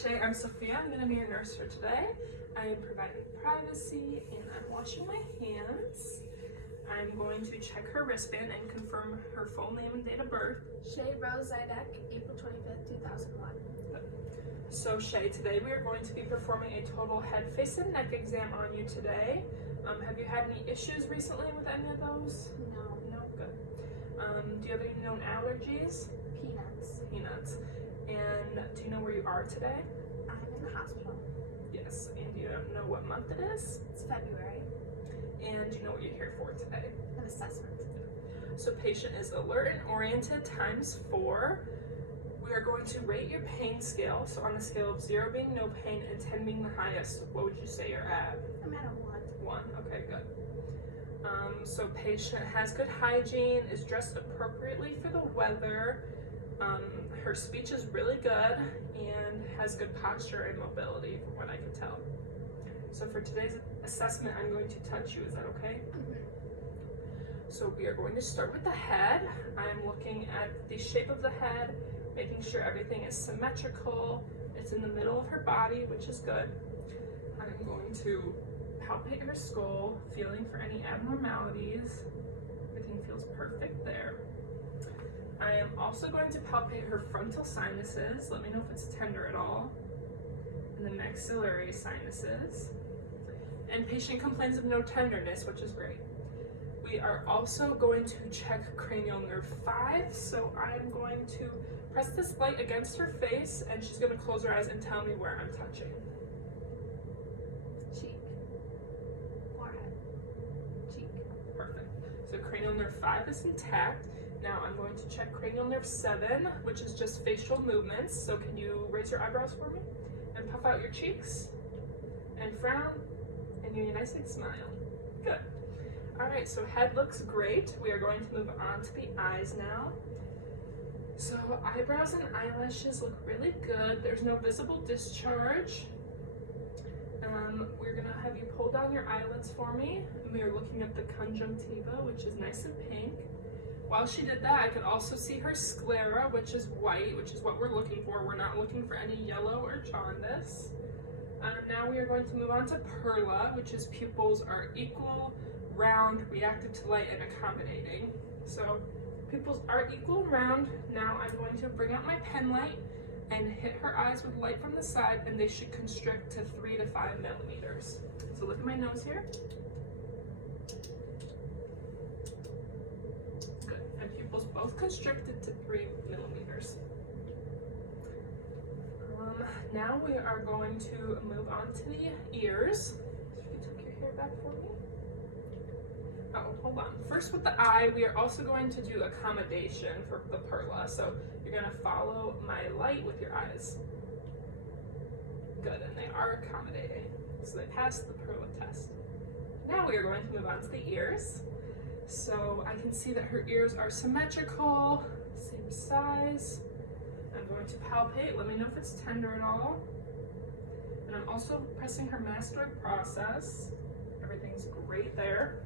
Shay, I'm Sophia. I'm going to be your nurse for today. I am providing privacy and I'm washing my hands. I'm going to check her wristband and confirm her full name and date of birth. Shay Rose Zidek, April 25th, 2001. So Shay, today we are going to be performing a total head, face, and neck exam on you today. Have you had any issues recently with any of those? No. No? Good. Do you have any known allergies? Peanuts. Peanuts. And do you know where you are today? I'm in the hospital. Yes. And do you know what month it is? It's February. And do you know what you're here for today? An assessment. So patient is alert and oriented ×4. We are going to rate your pain scale. So on the scale of 0 being no pain and 10 being the highest, what would you say you're at? I'm at a 1. 1, okay, good. So patient has good hygiene, is dressed appropriately for the weather. Her speech is really good and has good posture and mobility from what I can tell. So for today's assessment, I'm going to touch you. Is that okay? Mm-hmm. So we are going to start with the head. I'm looking at the shape of the head, making sure everything is symmetrical. It's in the middle of her body, which is good. I'm going to palpate her skull, feeling for any abnormalities. Everything feels perfect there. I am also going to palpate her frontal sinuses. Let me know if it's tender at all. And the maxillary sinuses. And patient complains of no tenderness, which is great. We are also going to check cranial nerve 5. So I'm going to press this light against her face and she's going to close her eyes and tell me where I'm touching. Cheek. Forehead. Cheek. Perfect. So cranial nerve 5 is intact. Now I'm going to check cranial nerve 7, which is just facial movements. So can you raise your eyebrows for me? And puff out your cheeks. And frown. And give me a nice big smile. Good. Alright, so head looks great. We are going to move on to the eyes now. So eyebrows and eyelashes look really good. There's no visible discharge. We're going to have you pull down your eyelids for me. And we are looking at the conjunctiva, which is nice and pink. While she did that, I could also see her sclera, which is white, which is what we're looking for. We're not looking for any yellow or jaundice. Now we are going to move on to perla, which is pupils are equal, round, reactive to light, and accommodating. So pupils are equal and round. Now I'm going to bring out my pen light and hit her eyes with light from the side, and they should constrict to 3 to 5 millimeters. So look at my nose here. Good. And pupils both constricted to 3 millimeters. Now we are going to move on to the ears. So you took your hair back for me. Oh, hold on. First with the eye, we are also going to do accommodation for the perla. So you're going to follow my light with your eyes. Good, and they are accommodating. So they passed the perla test. Now we are going to move on to the ears. So I can see that her ears are symmetrical, same size. I'm going to palpate. Let me know if it's tender at all. And I'm also pressing her mastoid process. Everything's great there.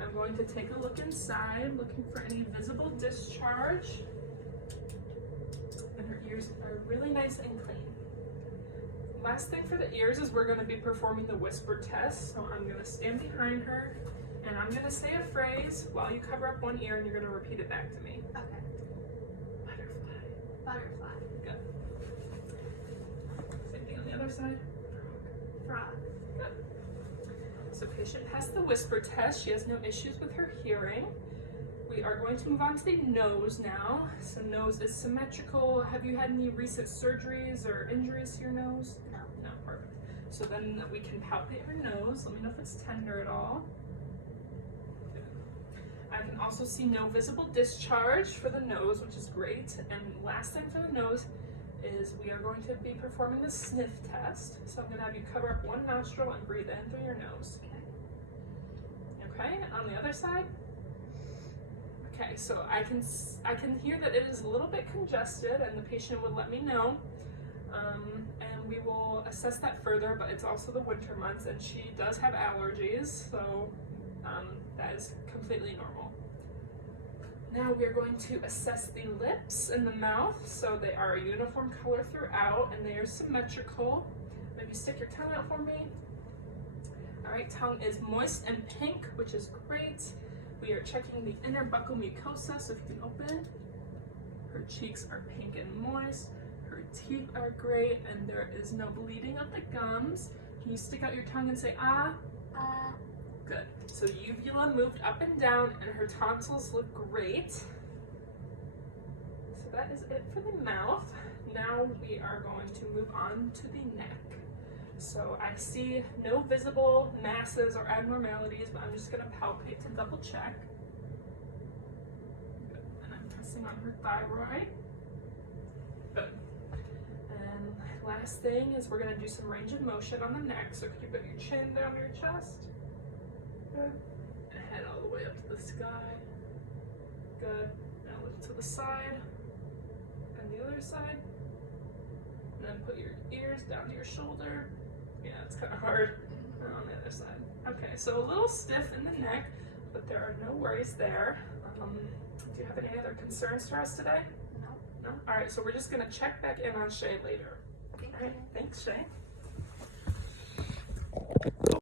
I'm going to take a look inside, looking for any visible discharge. And her ears are really nice and clean. Last thing for the ears is we're going to be performing the whisper test. So I'm going to stand behind her and I'm going to say a phrase while you cover up one ear and you're going to repeat it back to me. Okay. Butterfly. Butterfly. Good. Same thing on the other side. Frog. Good. So patient passed the whisper test. She has no issues with her hearing. We are going to move on to the nose now. So nose is symmetrical. Have you had any recent surgeries or injuries to your nose? No. No, perfect. So then we can palpate her nose. Let me know if it's tender at all. Good. I can also see no visible discharge for the nose, which is great. And last thing for the nose is we are going to be performing the sniff test. So I'm going to have you cover up one nostril and breathe in through your nose. Okay, on the other side. Okay, so I can hear that it is a little bit congested and the patient would let me know. And we will assess that further, but it's also the winter months and she does have allergies, so that is completely normal. Now we are going to assess the lips and the mouth. So they are a uniform color throughout and they are symmetrical. Maybe stick your tongue out for me. All right, tongue is moist and pink, which is great. We are checking the inner buccal mucosa, so if you can open. Her cheeks are pink and moist. Her teeth are great, and there is no bleeding of the gums. Can you stick out your tongue and say ah? Good. So uvula moved up and down, and her tonsils look great. So that is it for the mouth. Now we are going to move on to the neck. So I see no visible masses or abnormalities, but I'm just gonna palpate to double check. Good. And I'm pressing on her thyroid. Good. And last thing is we're gonna do some range of motion on the neck. So could you put your chin down your chest? Good. And head all the way up to the sky. Good. Now look to the side. And the other side. And then put your ears down to your shoulder. Yeah, it's kind of hard. And on the other side. Okay, so a little stiff in the neck, but there are no worries there. Do you have any other concerns for us today? No. No? All right, so we're just gonna check back in on Shay later. Thank All right, you. thanks, Shay.